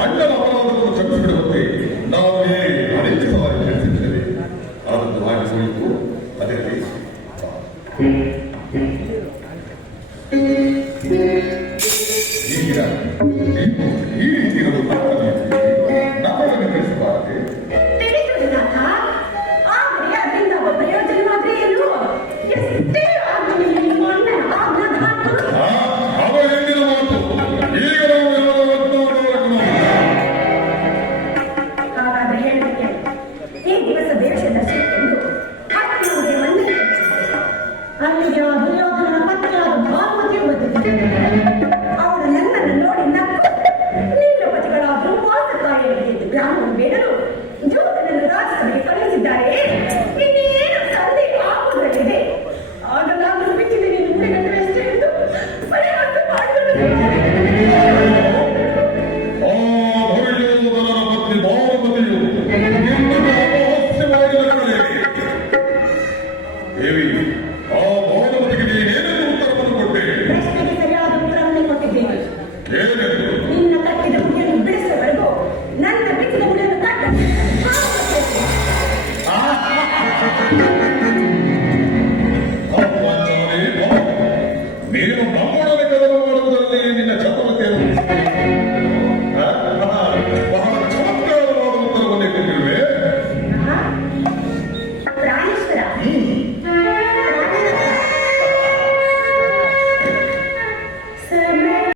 ಸಣ್ಣದ ಅಪರಾಧವನ್ನು ಕ್ಷಮಿಸಿಬಿಡುವಂತೆ ನಾವು ಇಲ್ಲಿ ಅನೇಕ ಸವಾಲು ಅದನ್ನು ಹಾಗೆ ಸುಳಿತು ಅದೇ ರೀತಿ ಈಗಿನ ಈ ರೀತಿ